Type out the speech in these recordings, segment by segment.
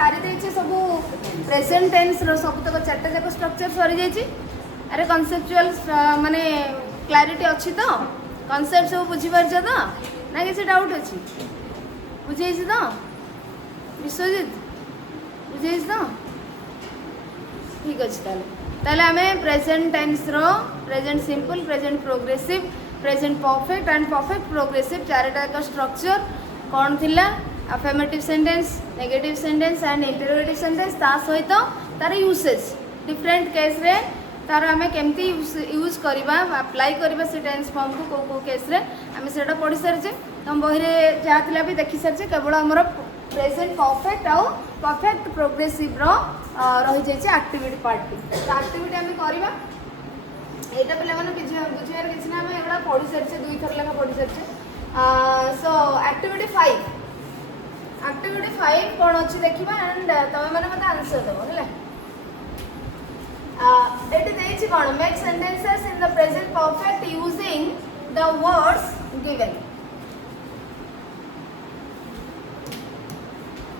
सारी देछि सब प्रेजेंट टेंस रो सब तक चारटा जाक स्ट्रक्चर सरी जाइछि। अरे कॉन्सेप्चुअल माने क्लैरिटी अच्छी तो कॉन्सेप्ट सब बुझी पारछ तो ना किसी डाउट अच्छी बुझेछि तो विश्वजित बुझेछि तो ठीक अच्छे ताले आमे प्रेजेंट टेंस रो present simple present progressive present perfect and perfect progressive चारटा का स्ट्रक्चर कौन थिला affirmative sentence negative sentence and interrogative sentence ता सहित तार यूसेज डिफरेंट केस रे तार आमे केमती यूज करबा अप्लाई करबा से टेंस फॉर्म को को केस रे आमे सेटा पढी सरजे हम बही रे जा थिला भी देखि सरजे केवल हमर प्रेजेंट परफेक्ट आउ परफेक्ट प्रोग्रेसिव रो रही जाइए एक्टिविटी पार्ट तो एक्टिविटी आम करवा यहाँ पे बुझार किसी ना आम एगुड़ा पढ़ी सारी दुई थर लेखा पढ़ी सारी सो एक्टिविटी 5 कौन अच्छी देखा एंड तुम मैंने मत आंसर देव है ये कौन make sentences in the present perfect using the words given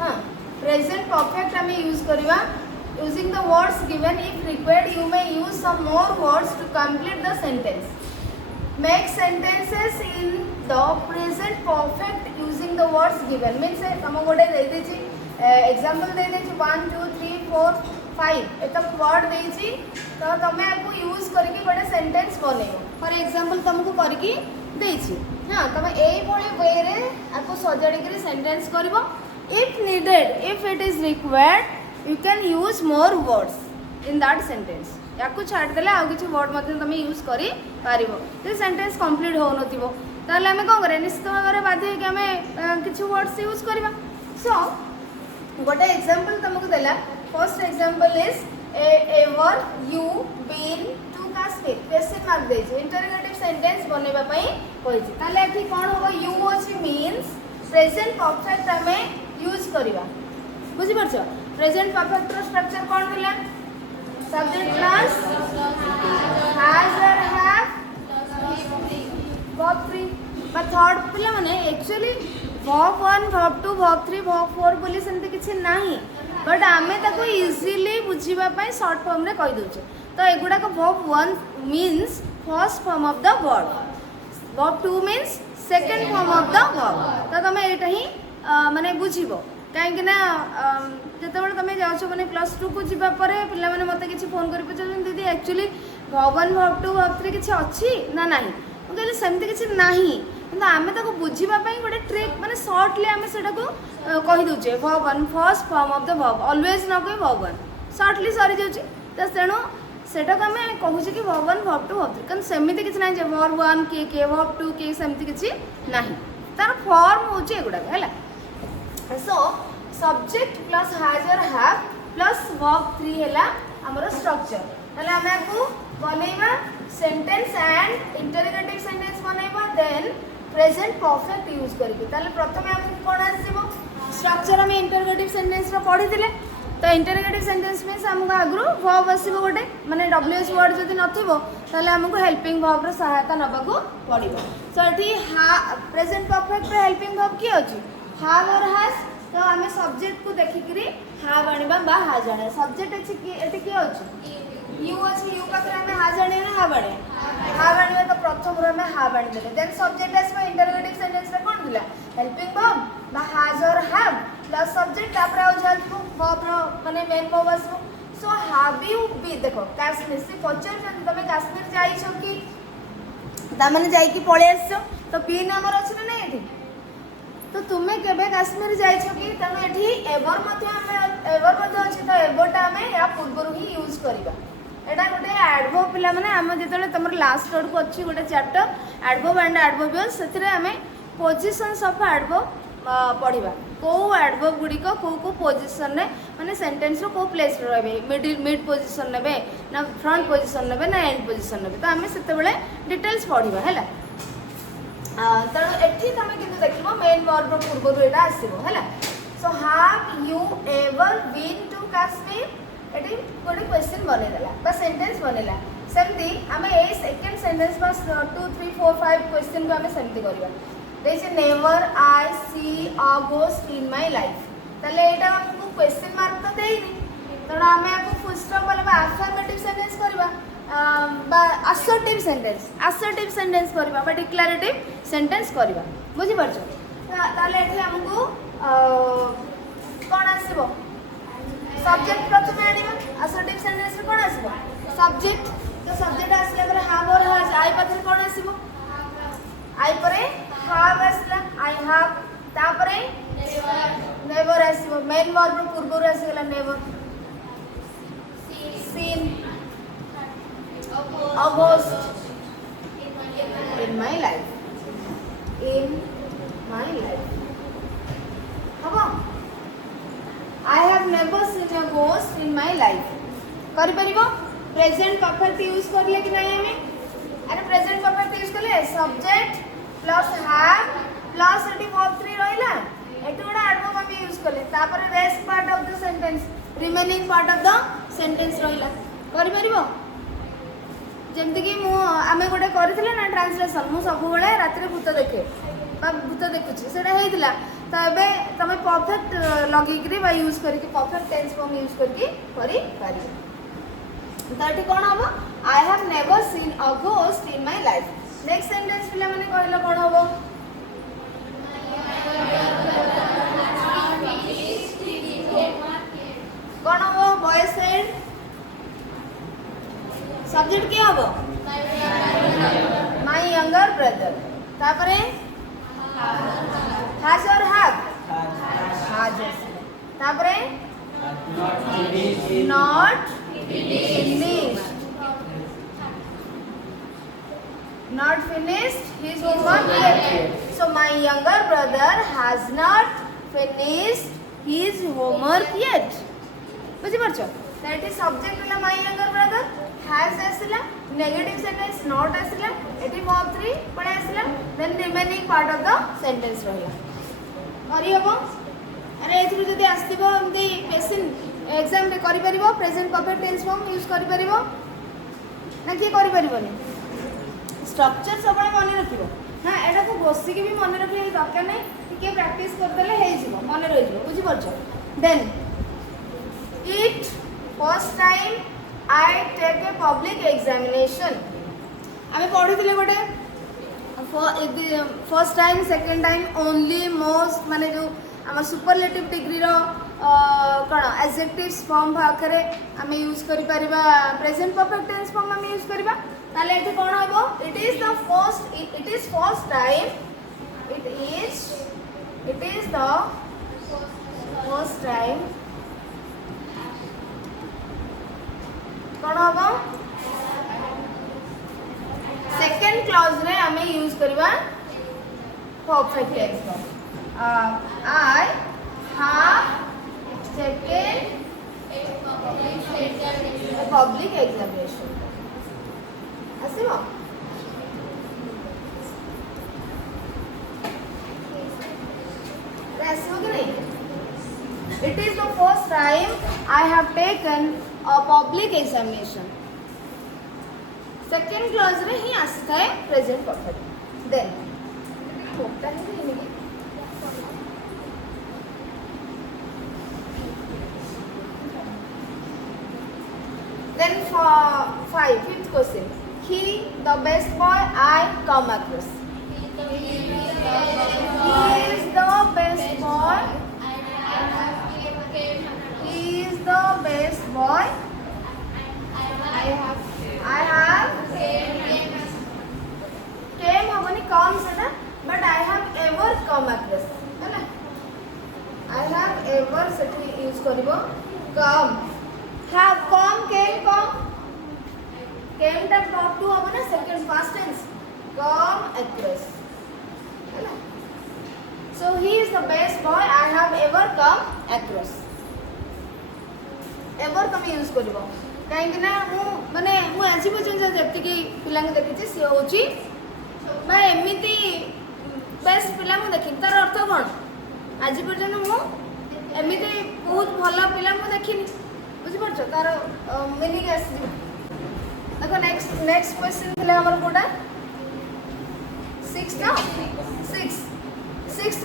हाँ प्रेजेंट परफेक्ट आम यूज करवा using the words given if required you may use some more words to complete the sentence make sentences in the present perfect using the words given means तुम गोटे दे देछि example दे देछि 1 2 3 4 5 एत word देछि तो तमे आपको यूज करके गोटे सेंटेंस बनेबो फॉर एग्जांपल तुमको करके देछि हां तमे एई भली वे रे आपको सजाडी के सेंटेंस करबो if needed if it is required you can use more words in that sentence याकू छाड़ देले आ किछि वर्ड मध्ये तुम यूज करि पारिबो जे सेंटेंस कंप्लीट हो नथिबो ताले हमें कोन करे निश्चित भाव में बाध्य कि हमें किछि वर्ड्स यूज करबा सो गोटे एग्जांपल तुमको देला first example is ever you been to Kashmir question mark दे छै इंटरोगेटिव सेंटेंस बनेबा पई होय छै ताले एठी कोन होबो यू अछि मींस प्रेजेंट परफेक्ट हमें यूज करबा बुझि परछो प्रेजेंट परफेक्ट स्ट्रक्चर कौन मिला सब्जेक्ट प्लस हैज और हैव वर्ब 3 बा थर्ड पिला माने actually verb 1 verb 2 verb 3 verb 4 बोली सेंते किछि नाही बट आमे ताको इजीली बुझिबा पई शॉर्ट फॉर्म रे कहि दोछ तो एगुडा को verb 1 means first form of the verb verb 2 means second form of the verb तो तमे एटा ही माने बुझिबो कहीं ना जिते तुम जाओ मैंने +2 को जीवा पिला मैंने मत कि फोन कर पचार दीदी एक्चुअली वर्ब 1 वर्ब 2 वर्ब 3 किसी अच्छी ना ना मुझे सेमती किसी ना कि आम बुझापी गोटे ट्रिक माने सर्टली आम से कहीदे verb 1 first form of the verb always न कह वर्ब 1 सर्टली सरी जाऊँगी तो तेणु सेटा को आम कहूँ कि वर्ब 1 वर्ब 2 वर्ब 3 कारण सेमती किसी ना वर्ब 1 किए वर्ब 2 किए सेमती किसी ना तार फॉर्म हूँ एगुड़ाक है सो सब्जेक्ट प्लस हैज और हैव प्लस वर्ब 3 है हमर स्ट्रक्चर ताले हमें आपको बनेबा सेंटेंस एंड इंटरोगेटिव सेंटेंस बनेबा देन प्रेजेंट परफेक्ट यूज करके ताले प्रथमे हमको कोन आसीबो स्ट्रक्चर हम इंटरोगेटिव सेंटेंस रो पढी दिले तो इंटरोगेटिव सेंटेंस में हमको आगरो वर्ब आसीबो गोटे माने डब्ल्यूएस वर्ड जदि नथिबो ताले हमको हेल्पिंग वर्ब रो सहायता नबाको पड़िबो सो एठी प्रेजेंट परफेक्ट रो हेल्पिंग वर्ब की अछि हैव और हैज तो आम सब्जेक्ट को देखिकी हाव आनिबा बा हाज आने सब्जेक्ट अछि कि एटी कि अछि यू अछि यू पाखरे आम हाज आने ना हाव आनिबा तो प्रथम रो आम हाव आनि देले देन सब्जेक्ट आसबा इंटरोगेटिव सेंटेंस रे कोन दिला हेल्पिंग वर्ब बा हाज और हैव प्लस सब्जेक्ट तापर आ जालको वर्ब रो माने मेन वर्ब आसबो सो हैव यू बी देखो काश्मीर से पचर जन तमे काश्मीर जाई छ कि ता माने जाई कि पळे आछो तो बी नंबर अछि ना एठी तो तुम्हें केबे काश्मीर जाइछ कि तमे एठी एवर मध्य अछि तो एवरटा हमें या पूर्व ही यूज करबा एटा गोटे एडवर्ब पिला माने हम जेतले तमर लास्ट वर्ड को अछि गोटे चैप्टर एडवर्ब एंड एडवर्बियल्स सेथिरे हमें पोजीशंस ऑफ एडवर्ब पढ़िबा को एडवर्ब गुडी को पोजीशन ने माने सेंटेंस रो को प्लेस रहबे मिड पोजीशन नेबे ना फ्रंट पोजीशन नेबे ना एंड पोजीशन नेबे तो हमें सेते बेले डिटेल्स पढ़िबा हैला तेणु एठी तुम कि देखो मेन वर्ब पूर्व यहाँ आसो है so have you ever been to Kashmir एटी गोटे क्वेश्चन बनईदेला सेंटेंस बनईला सेमती आम ए सेकेंड सेंटेंस बस 2 3 4 5 क्वेश्चन को आम सेमती करवा never I see a ghost in my life ताले एटा हमको क्वेश्चन मार्क तो देनी तेणु आम आपको फुल स्टॉप बोलबा अफर्मेटिव सेंटेंस करबा असर्टिव सेंटेंस करबा बा डिक्लेरेटिव सेंटेंस करबा बुझी परछो ताले एठी हमको कोन आसीबो सब्जेक्ट प्रथम आनिबा असर्टिव सेंटेंस रे कोन आसीबो सब्जेक्ट तो सब्जेक्ट आसला पर हैव और हैज आई पाखरे कोन आसीबो आई परे हैव आसला आई हैव तापरे नेवर आसीबो मेन वर्ब पूर्व रे आसीगला never seen a ghost in my life हबो I have never seen a ghost in my life करि परिबो प्रेजेंट परफेक्ट यूज करले कि नहीं हमें अरे प्रेजेंट परफेक्ट यूज करले subject plus have plus eighty verb 3 रहिला एटी गोडा एडवर्ब हम यूज करले तापर rest part of the sentence remaining part of the sentence रहिला करि परिबो जेमति कि मु आमे गोटे करथिले ना ट्रांसलेशन मु सब बेले रात्री भूत देखे बा भूत देखुची सेटा हेतिला त एबे तमे परफेक्ट लगी करी बा यूज करके परफेक्ट टेंस फॉर्म यूज करके करि पारि त एटी कोन हबो I have never seen a ghost in my life next sentence पिला माने कहला कोन हबो कोन हबो बॉय सेड सब्जेक्ट क्या हबो माय यंगर ब्रदर तापरे हैज और हैव हैज तापरे not finished his homework yet so my younger brother has not finished his homework yet बुझी परछो दैट इज सब्जेक्ट होला my younger brother has आसला negative sentence not आसला एटी verb 3 पळे आसला then remaining part of the sentence रहला करि हबो अरे एथि जदी आस्तिबो एमती क्वेश्चन एग्जाम रे करि परिबो present perfect tense form use करि परिबो ना कि करि परिबोनी स्ट्रक्चर सब मन रखिबो ना एटा को बसी के भी मन रखिए दरकार नै टिके प्रैक्टिस कर देले हे जिवो मन रहि जिवो बुझी परछो then it first time I take a public examination आमे पढिथिले गोटे first time second time only most माने जो हम सुपरलेटिव डिग्री रो कोन एडजेक्टिव्स फॉर्म भाकरे आमे यूज करि परिबा प्रेजेंट परफेक्ट टेंस फॉर्म आमे यूज करबा ताले एठी कोन हबो it is first time it is the first time कोन हबो सेकंड क्लॉज रे हमें यूज करबा perfect tense form I have taken a public examination आसीबो It is the first time I have taken a public examination. Second clause रे ही आस्था है present perfect. Then होता है कि नहीं? Then for fifth question. He the best boy I come across. He is the best boy. He is the best boy. I have came हमारी come से ना, but I have ever come across, है ना? I have ever से use करिबो come. Have come came टा verb to हमारे ना second past tense come across, है ना? So he is the best boy I have ever come across. Ever तुम यूज करिबो काहे ना मु माने मु आसी पर्यंत जति कि पिला के देखि से होची मैं एमिति बेस्ट पिला मु देखि तार अर्थ कोन आज पर्यंत मु एमिति बहुत भलो पिला मु देखिनी बुझि परछ तार मीनिंग आसी देखो नेक्स्ट क्वेश्चन थिला हमर कोटा 6 ना 6th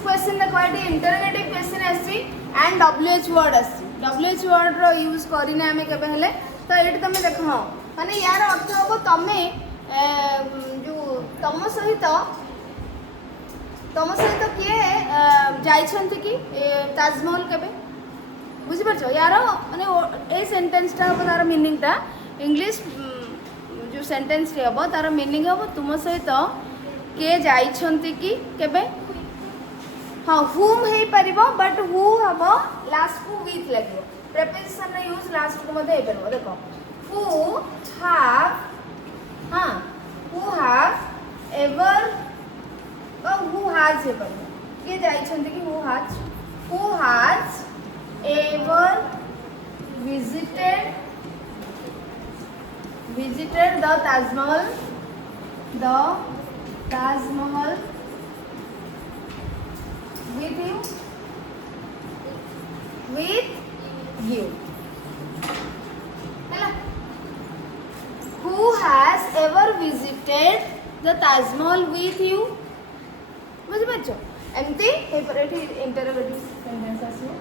क्वेश्चन देखो एटी इंटरोगेटिव क्वेश्चन आसी एंड डब्ल्यूएच वर्ड आसी WH वर्ड रो यूज करने आम के तो ये तुम देख हाँ माने यार अर्थ हम तुम जो तुम सहित किए जाइछन्ति कि ताजमहल केबे बुझिपार यार माने ए सेंटेंसटा हम तार मीनिंगटा इंग्लिश जो सेंटेंस हम तार मीनिंग हम तुम सहित किए जाइछन्ति कि केबे हाँ हुम हो पार बट हु हम लास्ट को विथ लगे प्रेपोजिशन यूज लास्ट को मध्य हो देख हु हैव हाँ who have ever who has ever किए जाइछन्ति कि who has ever visited the Taj Mahal with you ହେଲା who has ever visited the Taj Mahal with you बुझी पाछ एमती हे पर एठी इंटरोगेटिव सेंटेंस आसीबो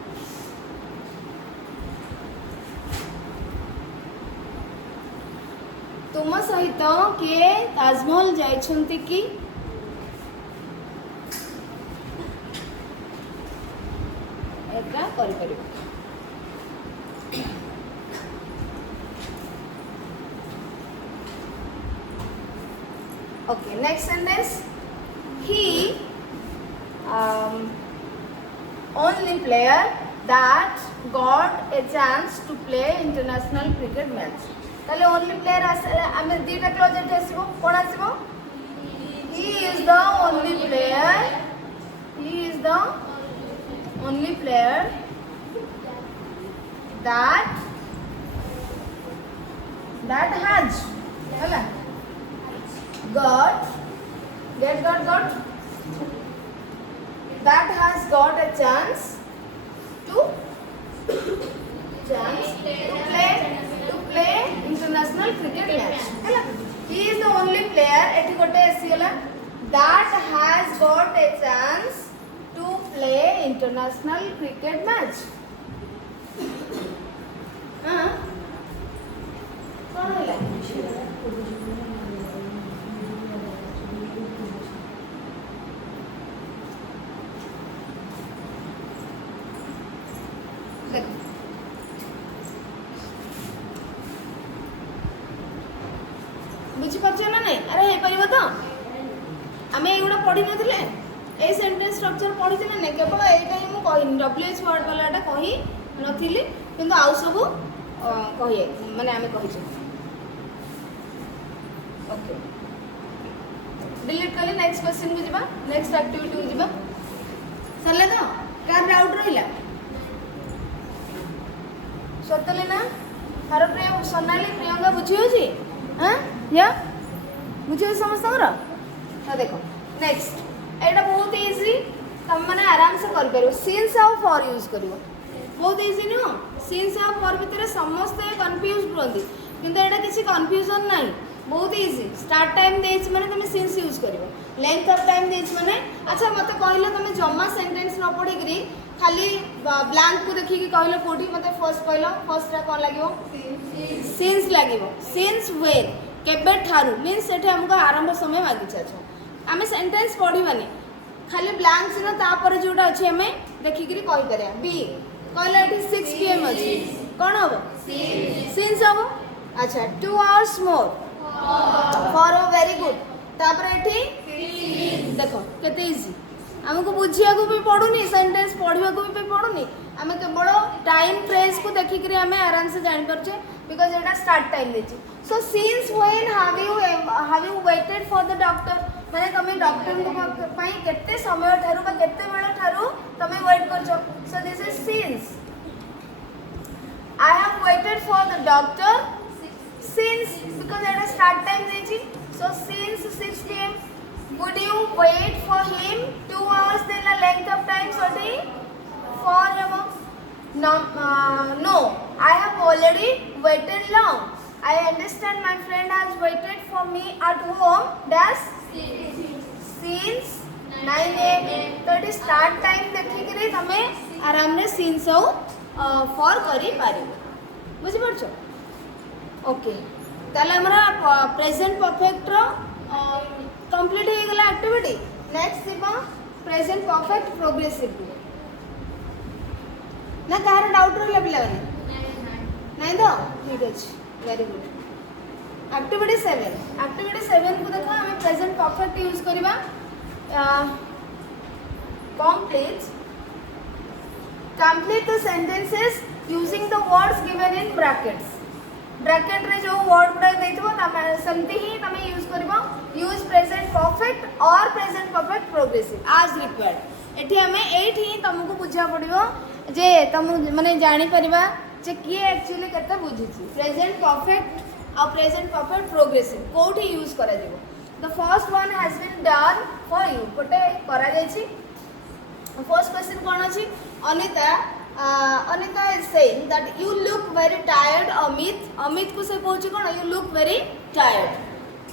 तुम सहित किए ताजमहल जाइछन्ति कि एटा करि परिबो okay next sentence he only player that got a chance to play international cricket match ताले only player आमे दीटा क्लोज एटे आसीबो कोन आसीबो he is the only player that has हला got that has got a chance to play international cricket match hela he is the only player एठी गोटे एसिगला that has got a chance to play international cricket match हां कोन होला बुझीपार ना नहीं अरे हे परिबो तो आमे एगुडा पढी नथिले ए सेंटेंस स्ट्रक्चर पढी ना नहीं केवल एटा ही मु कहि WH वर्ड वालाटा कहि नथिली किंतु आउ सब कहि माने आमे कहि छी ओके डिलीट करले नेक्स्ट क्वेश्चन को जिबा नेक्स्ट एक्टिविटी को जिबा सरले तो कार डाउट रहिला सतले ना हरप्रिया सोनाली प्रियंका बुझी होची हां या बुझे समस्त हाँ देखो नेक्स्ट एटा बहुत इजी तुम मैंने आराम से कर पारो सिंस आ फॉर यूज करिवो बहुत इजी नो सिंस आ फॉर भितर समस्त कंफ्यूज रहंदी किंतु एटा किसी कंफ्यूजन नाही बहुत इजी स्टार्ट टाइम देछ माने तुम सिंस यूज करिवो लेंथ ऑफ टाइम देछ माने अच्छा मते कहले तुम जम्मा सेंटेंस न पढी करी खाली ब्लैंक को देखि कि कहले कोठी मते फर्स्ट कहलो फर्स्ट रा कोन लागिवो सिंस लागिवो सिंस वेयर केबे ठारू मीन्स सेठे हमको आरंभ समय मागी छाछो आमे सेंटेंस पढिबानी खाली ब्लैंक सिना तापर जोटा अछि हमें देखि करी कहि करे बी कहले एठी 6 pm अछि कोन हबो सिंस हबो अच्छा 2 hours more for very good तापर एठी देखो केते इजी हमको बुझिया को भी पढुनी सेंटेंस पढिबा को भी पढुनी आमे केवल टाइम फ्रेज को देखि करी हमें आराम से जानि परछे बिकॉज़ एटा स्टार्ट टाइम देछि so since when have you waited for the doctor माने तमे डॉक्टर को पई केते समय ठारू बा केते बेला ठारू तमे wait करछो so this is since I have waited for the doctor since because at a start time देछि so since 6 pm would you wait for him 2 hours then the length of time so the for him no I have already waited long I understand my friend has waited for me at home dash since 9 am तो ये start time देखि करी तमे आराम रे since for करी पारिबो बुझि परछो okay ताले हमरा प्रेजेंट परफेक्ट रो कंप्लीट हो गला एक्टिविटी नेक्स्ट सिबा प्रेजेंट परफेक्ट प्रोग्रेसिव ना कार डाउट रहला पिला नहीं तो ठीक अछि वेरी गुड एक्टिविटी 7 को देखो हमें प्रेजेंट परफेक्ट यूज करबा complete the sentences using the words given in brackets bracket रे जो वर्ड गुडा देइतबो तमे समति ही तमे यूज करबो यूज प्रेजेंट परफेक्ट और present perfect progressive as required एठी हमें एठी तुमको बुझा पड़िबो जे तुम माने जानि परिबा जे की एक्चुअली केते बुझिछि प्रेजेंट परफेक्ट और प्रेजेंट परफेक्ट प्रोग्रेसिव कोठी यूज करा जेबो the first one has been done for you कोटे करा जायछि फर्स्ट क्वेश्चन कोन अछि Anita is saying that you look very tired Amit को से कहछि कोन you look very tired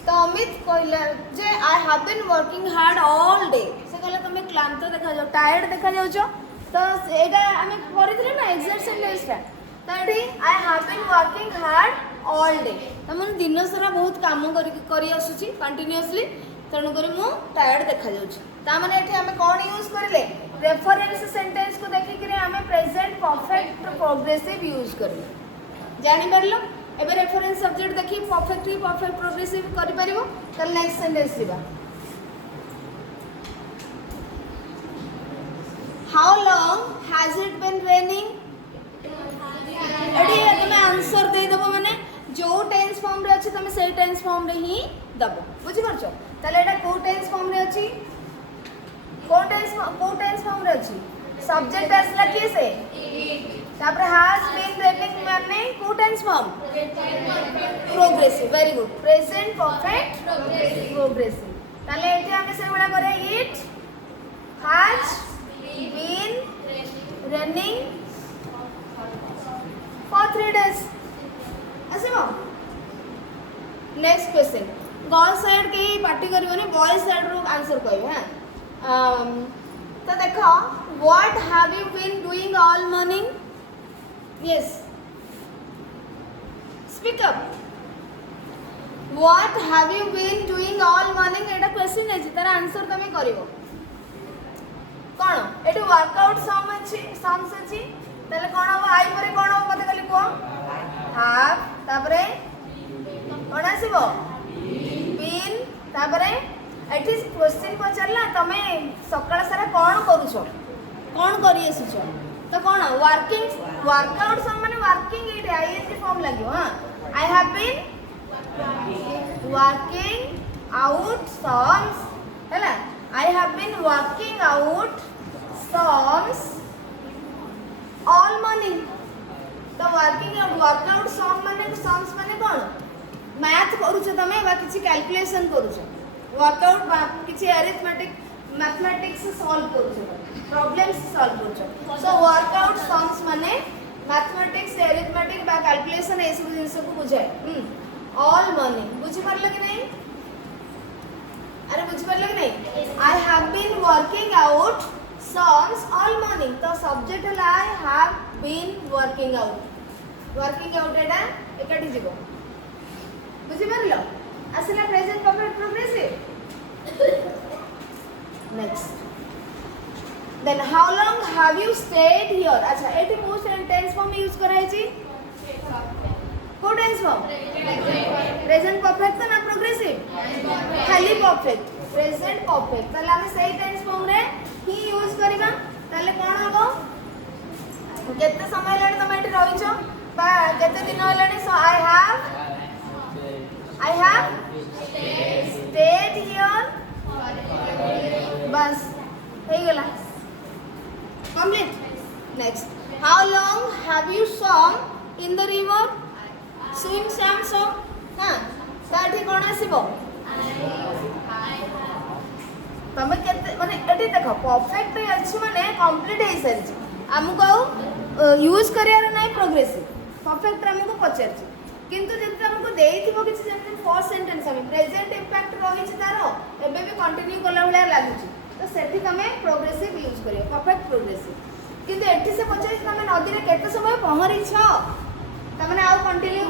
तो अमित कहला जे I have been working hard all day से कहला तुम क्लांत देखा जाओ टायर्ड देखा जाउ छो तो एटा हमें परिथिले ना एक्सरसाइज टा तो एठी I have been working hard all day तो मन दिन सारा बहुत काम करी आसुची कंटीन्यूअसली तेणु करी मु टायर्ड देखा जाउ छी ता माने एठी हमें कोन यूज करले रेफरेंस सेंटेंस को देखि कि हमें प्रेजेंट परफेक्ट प्रोग्रेसिव यूज करले जानि परलो एबे रेफरेंस सब्जेक्ट देखि परफेक्ट प्रोग्रेसिव करि परिबो तल नेक्स्ट सेंटेंस दिबा how long has it been raining एडी तुम आंसर दे दबो माने जो टेंस फॉर्म रे अछि तुम सेही टेंस फॉर्म रे ही दबो बुझि परछो तले एटा को टेंस फॉर्म रे अछि को टेंस फॉर्म रे अछि सब्जेक्ट असला के से तापर हैज बीन रेनिंग माने को tense form progressive very good present perfect progressive तले एठी हम से बडा करे it has been running for 3 days आसीबो नेक्स्ट क्वेश्चन गर्ल साइड के पार्टी करबोनी बॉय साइड रो आंसर कहबो हां तो देखो what have you been doing all morning yes speak up what have you been doing all morning एटा question है तार आंसर तमे करिवो कोन एटू वर्कआउट सॉन्ग्स अछि तले कोन हो आई परे कोन हो मते खाली को हाफ तापरे कोन आसीबो बीन तापरे एठी क्वेश्चन पचरला तमे सकाळ सारा कोन करूछो कोन करी आसीछो तो कोन वर्किंग वर्कआउट सम माने वर्किंग इट आईएनजी फॉर्म लागियो हां I have been working out sums हैला I have been working out sums all morning तो वर्किंग आउट वर्कआउट सॉन्ग्स माने कोन मैथ करूछ तमे बा किछि कैलकुलेशन करूछ वर्कआउट बा किछि अरिथमेटिक मैथमेटिक्स सॉल्व करूछ प्रॉब्लम्स सॉल्व करूछ सो वर्कआउट सॉन्ग्स माने मैथमेटिक्स अरिथमेटिक बा कैलकुलेशन ए सब जिंस को बुझाए ऑल मॉर्निंग बुझि परले कि नहीं अरे बुझि परले कि नहीं I have been working out songs all morning तो सब्जेक्ट है I have been working out एटा एकाठी जीवो बुझि परलो असला present perfect progressive next then how long have you stayed here अच्छा एटी मोस्ट टेंस फॉर्म यूज कराई छी को टेंस फॉर्म प्रेजेंट परफेक्ट ना प्रोग्रेसिव खाली परफेक्ट प्रेजेंट परफेक्ट तले हम सही टेंस फॉर्म रे ही यूज करिबा तले कोन हबो केते समय लानी तमे एठी रहिछो बा केते दिन लानी so I have stayed here बस हे गेला complete next how long have you swum in the river swim swam so हां साठी कोन आसीबो तमे केते माने एटी देखो परफेक्ट अछि माने कंप्लीट हे सरी हमको यूज करियार नै प्रोग्रेसिव परफेक्ट हमको पचरछि किंतु जति हमको देइथिबो किछि जेते फर्स्ट सेंटेंस हम प्रेजेंट इंपैक्ट रहि छि तारो एबे भी कंटिन्यू कला भला लागुछि तो सेठी तमे प्रोग्रेसिव यूज करियो परफेक्ट प्रोग्रेसिव किंतु एठी से पचारे तुम नदी में केते समय पहरिछ तमने आउ कंटिन्यू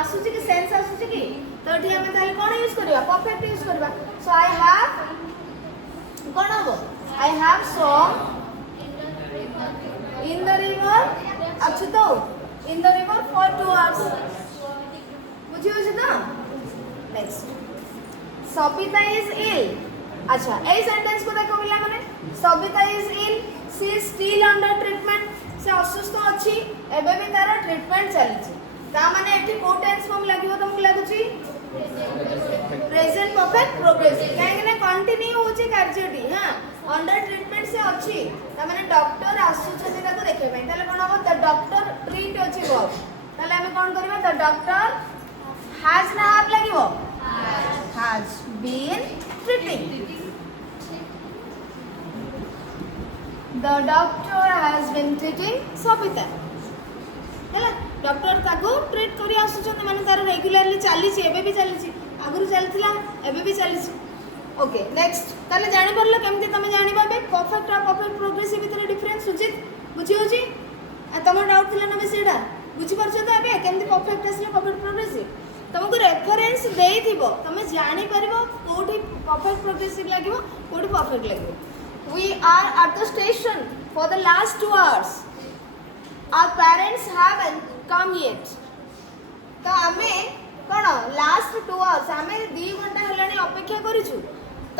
आसुची कि सेंस आसुची कि तो एठी हमें ताले कोन यूज करबा परफेक्ट यूज करबा सो आई हैव कोन हो I have swum in the river अच्छु तो in the river for 2 hours बुझी हो ना नेक्स्ट सबिता इज इल अच्छा ए सेंटेंस को देखो पिला माने Sabita is ill she is still under treatment से असुस्थ अछि एबे भी तार ट्रीटमेंट चली छी ता माने एठी को टेंस फॉर्म लागिवो तुमको लागुची प्रेजेंट परफेक्ट प्रोग्रेसिव काहे ना कंटिन्यू होची कार्यटी हां अंडर ट्रीटमेंट से अछि ता माने डॉक्टर आसुछथि ताको देखे पय ताले कोन हो द डॉक्टर ट्रीट अछि वर्ब ताले हमें कोन करबा द डॉक्टर हैज ना आप लागिवो has been treating the doctor has been treating Sabita हैला डॉक्टर ताको ट्रीट करी आसुछन माने तार रेगुलरली चली छि एबे भी चली छि आगुरु चलथिला एबे भी चली छि ओके नेक्स्ट ताले जानि परलो केमति तमे जानि बाबे परफेक्ट और परफेक्ट प्रोग्रेसिव भीतर डिफरेंस उचित बुझी होची आ तमर डाउट थिला ना बेसीडा बुझी परछ त एबे केमति परफेक्ट असले परफेक्ट प्रोग्रेसिव तुमको रेफरेंस देई थिबो तमे जानि परबो कोठी परफेक्ट प्रोग्रेसिव लागिवो कोठी perfect लागिवो we are at the station for the last 2 hours our parents haven't come yet तो हमें कौन लास्ट 2 आवर्स हमें 2 घंटा हेलानी अपेक्षा करिछु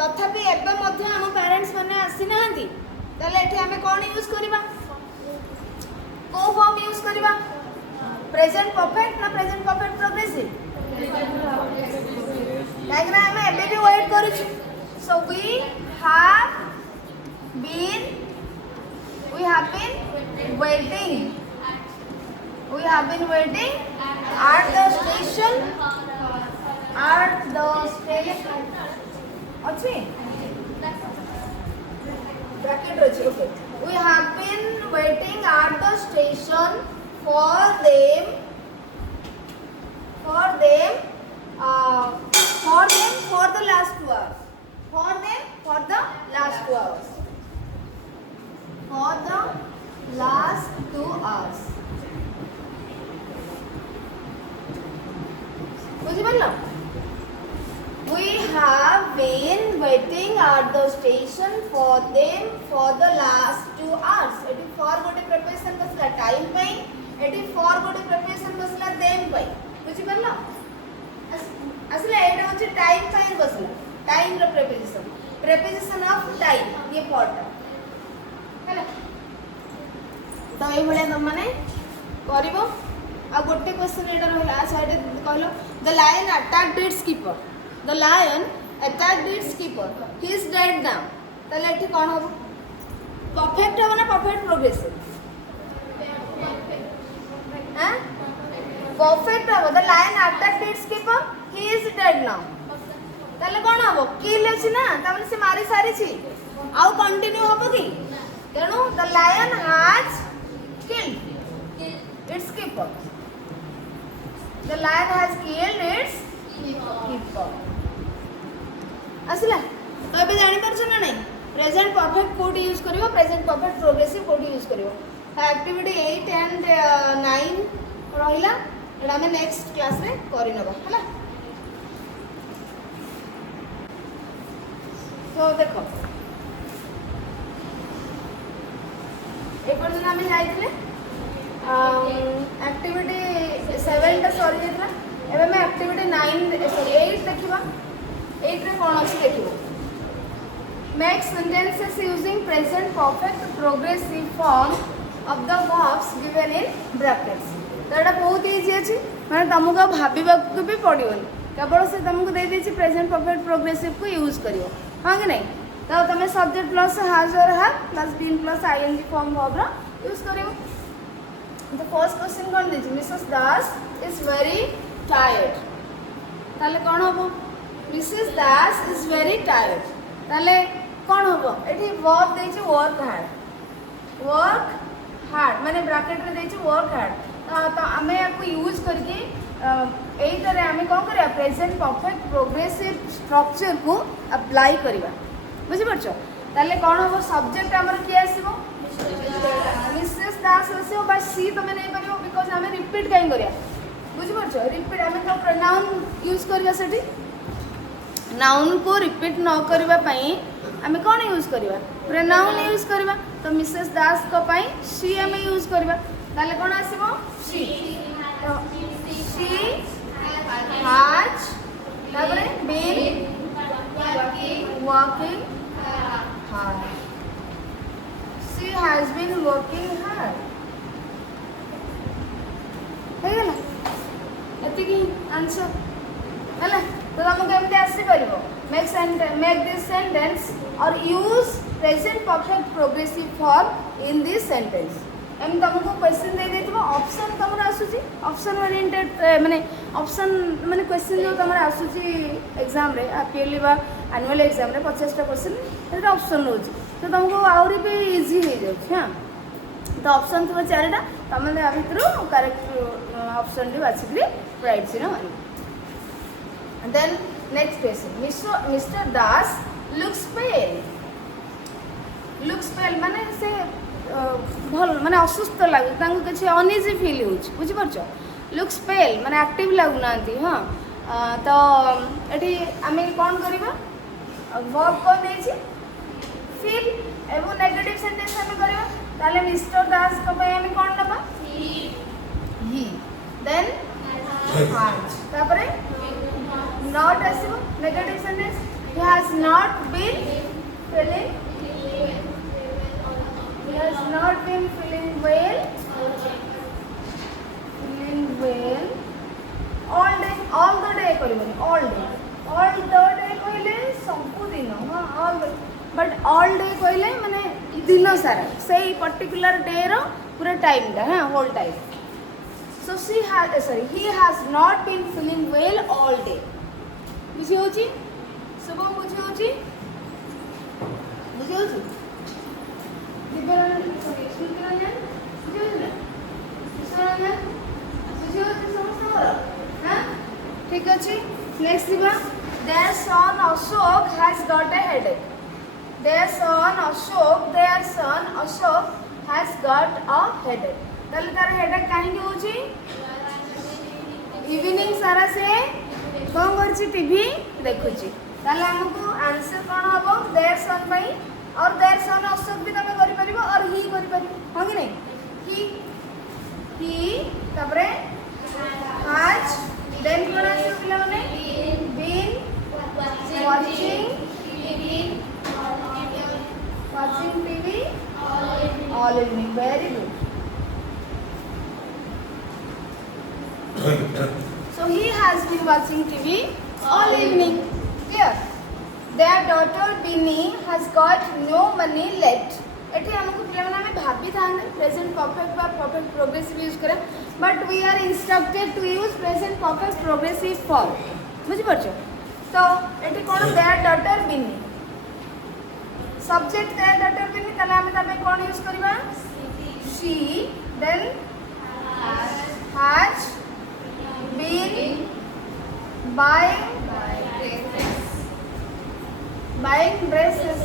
तथापि एबे मध्ये हम पेरेंट्स माने आसी नाहंती तले एठी हमें कौन यूज करबा को फॉर्म यूज करबा प्रेजेंट परफेक्ट ना प्रेजेंट परफेक्ट प्रोग्रेसिव डायग्राम में एबे भी वेट करिछु so we have been waiting at the station अच्छी bracket अच्छी okay we have been waiting at the station for them for the last 2 hours for the last 2 hours for the last 2 hours बुझी बोलो we have been waiting at the station for them for the last 2 hours eighty for गोटे preparation बसला time पई eighty for गोटे preparation बसला them पई बुझी बोलो असले एटा होची टाइम पई बसला टाइम रो प्रिपरेशन ऑफ टाइम ये फॉर्म हैला तो ए भले तुम माने करिवो आ गोटे क्वेश्चन एटा रहला साइड कहलो the lion attacked its keeper the lion attacked its keeper he is dead now तले एठी कोन हो परफेक्ट हो ना परफेक्ट प्रोग्रेसिव हैं परफेक्ट हो the lion attacked its keeper he is dead now तले कोन हो किल अछि ना तमने से मारी सारी छी आउ कंटिन्यू होबो की तेणु the lion has killed its keeper the lion has killed its keeper असला तो अबे जानि परछ ना नहीं प्रेजेंट परफेक्ट कोड यूज करियो present perfect progressive code use करियो एक्टिविटी 8 एंड 9 रहिला एडा हम नेक्स्ट क्लास रे करि नबो हला तो देखो एक बार जन हमें जाइथिले एक्टिविटी 7 टा सॉरी जेतला एबे मैं एक्टिविटी 9 सॉरी 8 देखिबा 8 रे कोन अछि देखिबो make sentences using present perfect progressive form of the verbs given in brackets तो एटा बहुत इजी अछि माने तुमको भाबिबा को भी पड़ियोनी केवल से तुमको दे देछि प्रेजेंट परफेक्ट प्रोग्रेसिव को यूज करियो हां कि नहीं तो तुम सब्जेक्ट प्लस हैज और have plus been plus ING form verb रा यूज करियो द फर्स्ट क्वेश्चन कोन दिछि Mrs Das is very tired ताले कोन होबो Mrs Das is very tired ताले कोन होबो एठी वर्ब देछि वर्क हार्ड माने ब्रैकेट रे देछि वर्क हार्ड तो हमें आपको यूज करके एई तरह हमें कोन करिया प्रेजेंट परफेक्ट प्रोग्रेसिव स्ट्रक्चर को अप्लाई करिवा बुझि परछो ताले कोन होबो सब्जेक्ट हमर की आसीबो मिसेस दास आसो बा सी तुम नहीं पार बिकज आम रिपीट कहीं करिया बुझिपारछ रिपीट आम तो प्रोनाउन यूज करिया सेठी नाउन को रिपीट न करबा पई आम कौन यूज करवा प्रोनाउन यूज करवा तो मिसेस दास को पई सी आम यूज करवा ताले कौन आसीबो सी सी हैज तापरे been working hard she has been working hard ହେଇଗଲା ଏତିକି ଆନ୍ସର ହେଲା ତ ତମକୁ କେମିତି ଆସିପାରିବ make this sentence or use present perfect progressive form in this sentence एम तुमको क्वेश्चन दे देथिबो ऑप्शन तमर आसुची ऑप्शन ओरिएंटेड माने ऑप्शन माने क्वेश्चन जो तमर आसुची एग्जाम रे पीएलई बा एनुअल एग्जाम रे 50 टा क्वेश्चन एटा ऑप्शन होची तो तुमको आउरी भी इजी हो जाउछ हां तो ऑप्शन तो चारटा तमने आ भितरु करेक्ट ऑप्शन डी बाछिकरी राइट सिना मारी देन नेक्स्ट क्वेश्चन मिस्टर दास लुक्स पेल माने से भल माने असुस्थ लागु तांको किछि अनइजी फील होउछ बुझि परछ लुक्स पेल माने एक्टिव लागु नांती हां तो एठी आमे कोन करबा वर्ब को देछि फील एवं नेगेटिव सेंटेंस आमे करबा ताले मिस्टर दास को पे आमे कोन नबा ही देन हैज तापरे नॉट आसीबो negative sentence he has not been feeling he has not been feeling well all the day करबनी all the day कहले सब दिन हां all the but all day कहले माने दिन सारा सही पर्टिकुलर डे रो पूरा टाइम दा हां whole time so he has not been feeling well all day बुझी होची सब बुझी होची ठीक अच्छे नेक्स्ट दिबा their son Ashok has got a headache their son Ashok has got a headache ताले तार हेडेक काहे के होची इवनिंग सारा से कोन करची टीवी देखुची ताले हमको आंसर कोन हबो their son भाई और देयर सन अशोक भी तमे करि परिबो और ही करि परिबो हां कि नहीं ही तबरे आज देन कोना से पिला माने been watching TV all evening very good so he has been watching TV all evening clear their daughter Binny has got no money left एठी हमको पिला माने भाबी थाने प्रेजेंट परफेक्ट बा परफेक्ट प्रोग्रेसिव यूज करे but we are instructed to use present perfect progressive form बुझि परछो तो एठी कोन their daughter Binny subject their daughter Binny तले हम तबे कोन यूज करबा she then has been buying dresses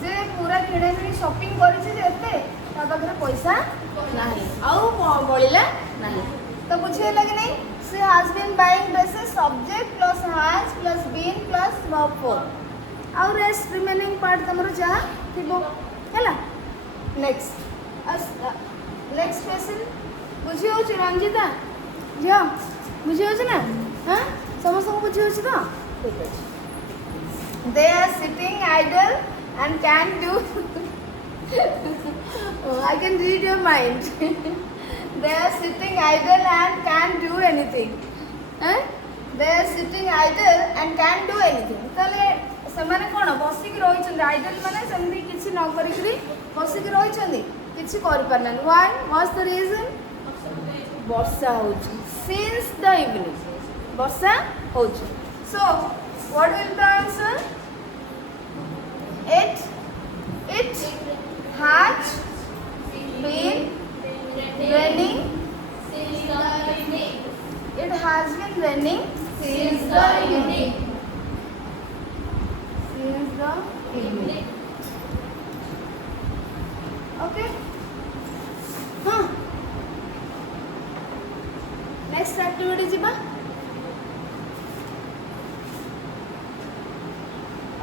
से पूरा किणे में शॉपिंग करी छे एते ता पाखरे पैसा नाही आउ बळिला नाही तो बुझे लगे नहीं she has been buying dresses subject plus has plus been plus verb form आउ रेस्ट रिमेनिंग पार्ट तमरो जा थिबो हैला नेक्स्ट क्वेश्चन बुझी हो छि रंजिता जा बुझी हो छि ना हां समस्त बुझी हो छि तो ठीक है they are sitting idle and can do oh, I can read your mind they are sitting idle and can do anything they are sitting idle and can do anything तले समाने कोन बसी के रहि छन आइडल माने सेमि किछि न करि करी बसी के रहि छन किछि करि परलन why what's the reason वर्षा होछि since the evening वर्षा होछि so what will the answer it has been raining it has been raining since the evening okay next activity जीवा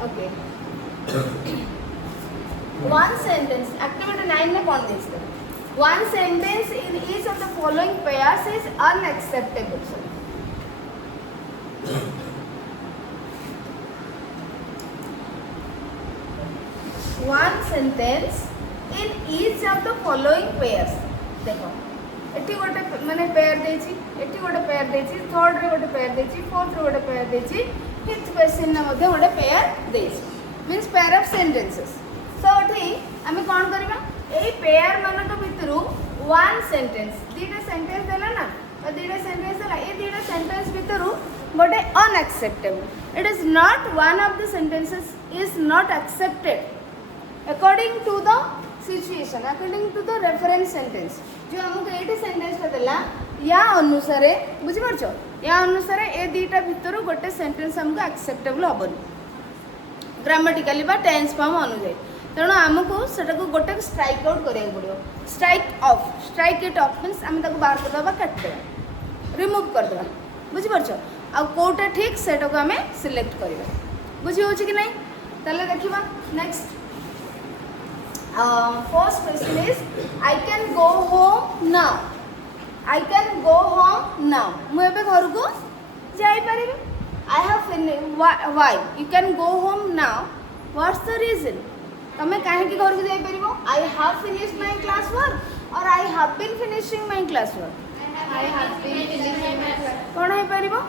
ओके वन सेंटेंस एक्टिविटी 9 में कौन देते one sentence in each of the following pairs is unacceptable one sentence in each of the following pairs देखो एठी गोटे माने pair देछि एठी गोटे पेयर देछि थर्ड रे गोटे पेयर देछि फोर्थ रे गोटे पेयर देछि फिफ्थ क्वेश्चन ने मध्ये गोटे पेयर देछि means pair of sentences so एठी हमें कोन करबा एई पेयर मानक भितरु वन सेंटेंस दीटा सेंटेंस देला ना और दीटा सेंटेंस देला ए दीटा सेंटेंस भितरु गोटे unacceptable it is not one of the sentences is not accepted according to the situation according to the reference sentence जो हमको एटी सेंटेंस देला या अनुसार बुझी पारछो या अनुसार ए दीटा भितर गोटे सेंटेंस हमको एक्सेप्टेबल हबनी ग्रामेटिकली बा टेंस फॉर्म अनुसार तेणु आमको सेटा को गोटे स्ट्राइक आउट करिया पड़ियो स्ट्राइक इट ऑफ मींस हम ताको बाहर कर दबा काट देबा रिमूव कर देबा बुझी पारछो आ कोटा ठीक सेटा को हमें सिलेक्ट करबा बुझी होची कि नहीं तले देखिबा next first question is I can go home now I can go home now मु एबे घर को जाई परिबे I have finished why you can go home now what's the reason तमे काहे की घर को जाई परिबो I have finished my class work or I have been finishing my class work I have been finishing my class कोन है परिबो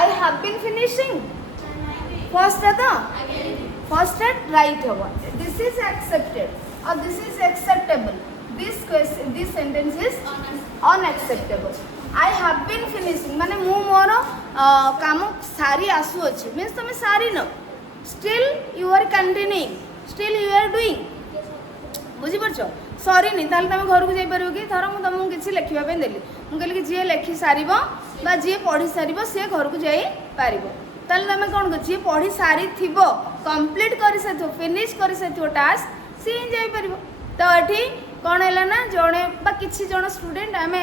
I have been finishing first था first at right होगा this is accepted or this is acceptable this sentence is unacceptable I have been finishing माने मु मोर काम सारी आसु अछि means तुम सारी न still you are continuing still you are doing बुझी परछो सॉरी नहीं ताले तुम घर को जाई परबो कि थरो मु तुमको किछि लिखिबा पे देली मु कहली कि जे लिखि सारिबो बा जे पढी सारिबो से घर को जाई पारिबो ताले तुम कौन कर पढ़ी सारी थो कंप्लीट कर फिनिश कर टास्क सी जाई परिबो तो एठी कौन है ना जड़े बा किसी जन स्टूडेंट आम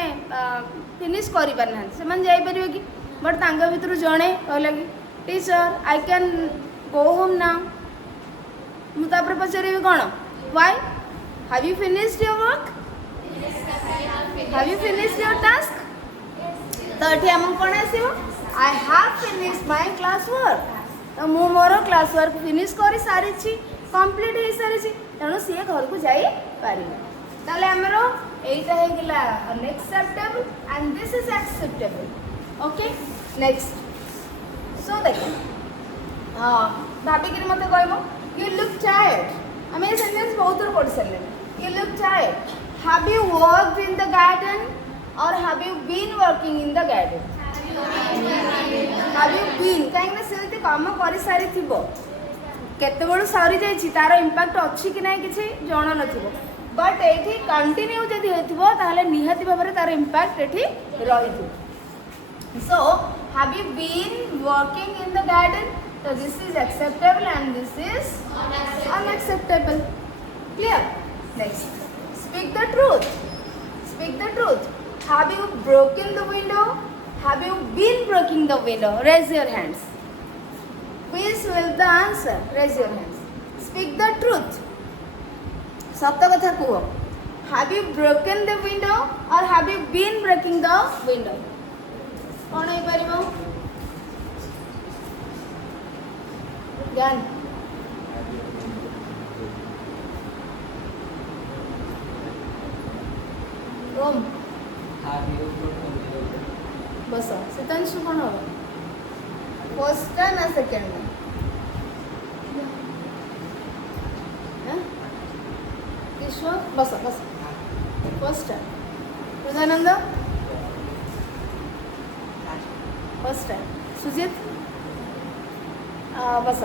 फिनिश कर पारना से जाई परिबो कि बट तांका भितर जड़े कहला कि teacher I can go home now मुझे पचारि कौन why have you finished your work have you finished your task तो एठी हम कौन आसीबो I have finished my class work. तो मु मोर क्लास वर्क फिनिश कर सारी कंप्लीट हो सारी तेणु सी घर को जाई पारिबे ताले हमरो एटा हे गेला unacceptable and this is acceptable okay next so देखो भाभी के मते कहबो यू लुक टायर्ड हमें सेंटेंस बहुत थोड़ा पढ़ सरले you look tired have you worked in the garden और have you been working in the garden have you been कहीं से कम कर सारी केते बड़ सरी जाइए तार इंपैक्ट अच्छी कि नहीं किसी जन न बट ये कंटिन्यू जदि होता निहाती भाव में तार इंपैक्ट ये रही so have you been working in the garden तो this is acceptable and this is unacceptable clear next speak the truth have you broken the window Have you been breaking the window? Raise your hands. Which will the answer? Raise your hands. Speak the truth. सत्य कथा कहो. Have you broken the window or have you been breaking the window? कौन है परिबो? ज्ञान. रोम. बस सितांशु कौन होगा first ना सेकेंड ईश्वर बस बस फर्स्ट हृदयानंद फर्स्ट सुजीत बस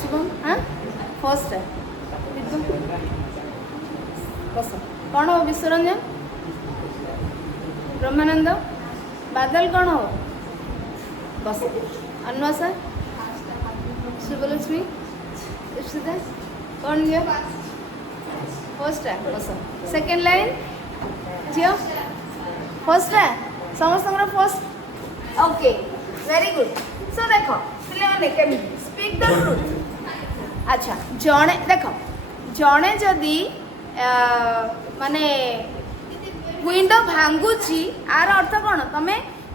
शुभम हाँ फर्स्ट विद्यु बस कौन हो विश्वरंजन ब्रह्मानंद बादल कौन हो बस अन्वासा शुभलक्ष्मी इप्सिता कौन दिया फर्स्ट है बस सेकेंड लाइन झियो फर्स्ट है समस्त first okay very good so देख पे केमिति स्पीक द ट्रुथ अच्छा जड़े देख जड़े जदि माने विंडो भांगुची आर अर्थ कौन तुम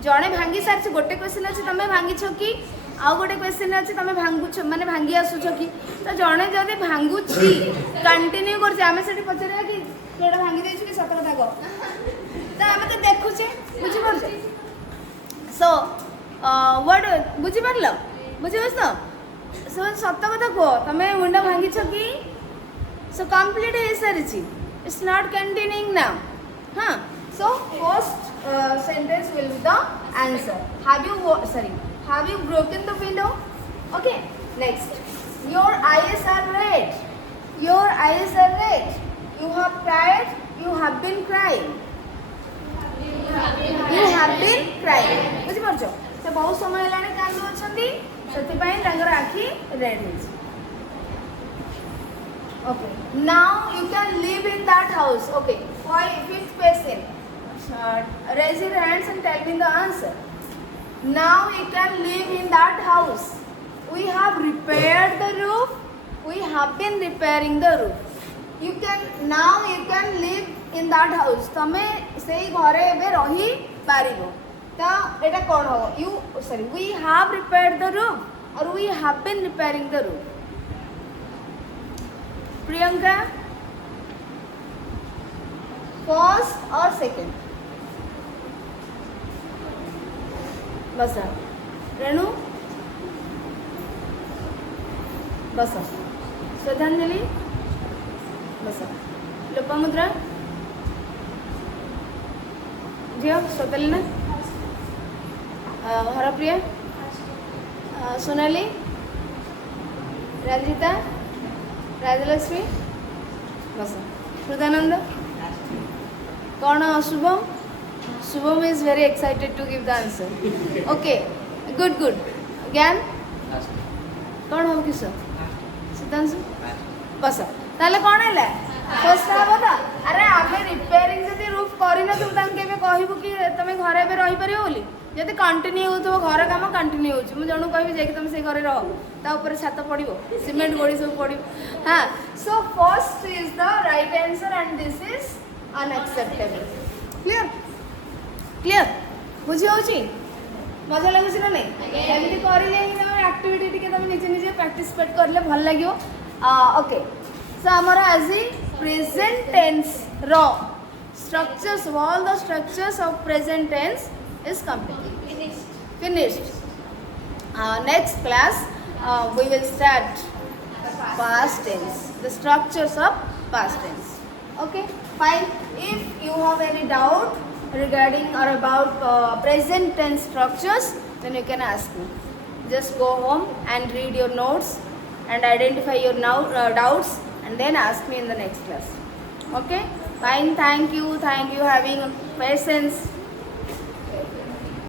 जड़े भांगी सारी गोटे क्वेश्चन अच्छे तुम भांगी कि आउ गोटे क्वेश्चन अच्छे तुम भांगुछ माने भांगी आसुछ कि तो जड़े जदि भांगुची कंटिन्यू कर पचारा कि जोड़ा भांगी देछु कि सत कथा कह तो आम तो देखुचे बुझीपार सो वर्ड बुझीपार बुझीपार तो सो सत कथा कह तुम विंडो भांगी कि सो कंप्लीट हो सारी इट्स नॉट कंटिन्यूइंग नाउ हाँ so first sentence will be the answer have you broken the window okay next your eyes are red you have cried you have been crying बुझी पारछ से बहुत समय हेलाने कांदु अछंती सेति पई तांगर आखी read his okay now you can live in that house okay why fifth question raise your hands and tell me the answer now you can live in that house we have repaired the roof we have been repairing the roof you can live in that house तमे सेई घरे एबे रही पारिबो तो एटा कोन हो we have repaired the roof or we have been repairing the roof Priyanka first और second बस रेणु बस श्रद्धांजलि बस लोपामुद्रा झियो स्वतलिना हरप्रिया सोनाली राजिता राजलक्ष्मी बस हृदानंद कौन Shubham Shubham is very excited to give the answer okay good good Gyan कौन हम किस सिद्धांशु बस ताले कौन है फर्स्ट हम तो अरे आम रिपेयरिंग जब रूफ करना कहबू कि तुम घर ए रही पार बोली जब कंटिन्यू हो घर कम कंटिन्यू हो जन कह जाए तुम से घर रह छात पड़ो सीमेंट गोड़ी सब पड़ो हाँ so first is the right answer and this is unacceptable clear clear बुझी हो मजा लगुच ना नहीं एमती कर एक्टिविटी तुम निजे निजे पार्टिसिपेट करले भल लगे ओके सो आमर आज प्रेजेंट टेंस रो structures all the structures of present tense is complete finished next class we will start past tense the structures of past tense okay fine if you have any doubt regarding or about present tense structures then you can ask me just go home and read your notes and identify your doubts and then ask me in the next class okay fine thank you having patience